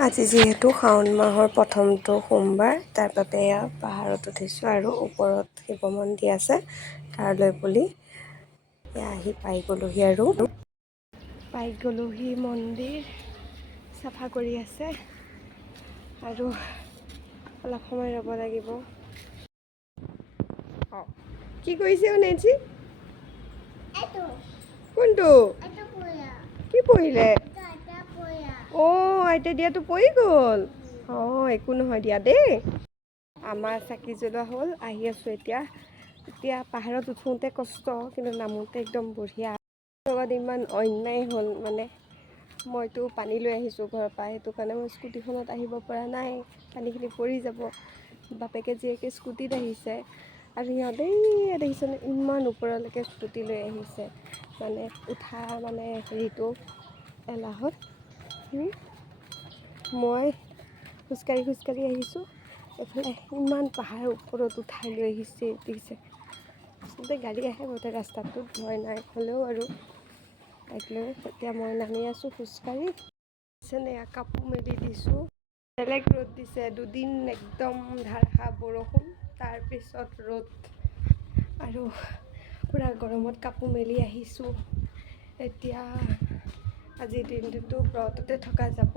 আজি যিহেতু শাওণ মাহৰ প্ৰথমটো সোমবাৰ, তাৰ বাবে এয়া পাহাৰত উঠিছোঁ আৰু ওপৰত শিৱ মন্দিৰ আছে তালৈ বুলি এয়া আহি পাই গ'লোহি মন্দিৰ চাফা কৰি আছে আৰু অলপ সময় ৰ'ব লাগিব। অঁ, কি কৰিছে নেজি? কোনটো কি পঢ়িলে? অঁ, আইতা দিয়াটো পৰি গ'ল। অঁ, একো নহয় দিয়া দেই। আমাৰ চাকি জ্বলোৱা হ'ল, আহি আছোঁ এতিয়া পাহাৰত উঠোঁতে কষ্ট, কিন্তু নামোঁতে একদম বঢ়িয়া। লগত ইমান অন্যায় হ'ল মানে, মইতো পানী লৈ আহিছোঁ ঘৰৰ পৰা, সেইটো কাৰণে মই স্কুটিখনত আহিব পৰা নাই, পানীখিনি পৰি যাব। বাপেকে জীয়েকে স্কুটিত আহিছে আৰু সিহঁতে দেখিছেনে ইমান ওপৰলৈকে স্কুটি লৈ আহিছে, মানে উঠা মানে হেৰিটো এলাহত। মই খোজকাঢ়ি আহিছোঁ, এইফালে ইমান পাহাৰ ওপৰত উঠাই লৈ আহিছে দেখিছে। আচলতে গাড়ী আহে গোটেই ৰাস্তাটোত, ভয় নাই হ'লেও আৰু বাইক লৈ এতিয়া মই নামি আছোঁ খোজকাঢ়ি। কাপোৰ মেলি দিছোঁ, বেলেগ ৰ'দ দিছে, দুদিন একদম ধাৰাসাৰ বৰষুণ, তাৰপিছত ৰ'দ আৰু পূৰা গৰমত কাপোৰ মেলি আহিছোঁ। এতিয়া আজিৰ দিনটোতো ব্ৰততে থকা যাব।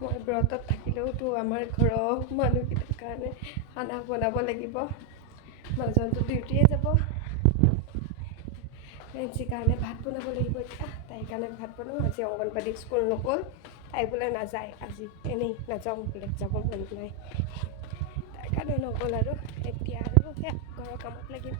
মই ব্ৰতত থাকিলেওতো আমাৰ ঘৰৰ মানুহকেইটাৰ কাৰণে খানা বনাব লাগিব। মানুহজনটো ডিউটিয়ে যাব, নেন্সিৰ কাৰণে ভাত বনাব লাগিব। এতিয়া তাইৰ কাৰণে ভাত বনাওঁ। আজি অংগনবাড়ী স্কুল নগ'ল, তাই বোলে নাযায় আজি, এনেই নাযাওঁ বোলে, যাব মন নাই, তাৰ কাৰণে নগ'ল আৰু এতিয়া আৰু সেয়া ঘৰৰ কামত লাগিম।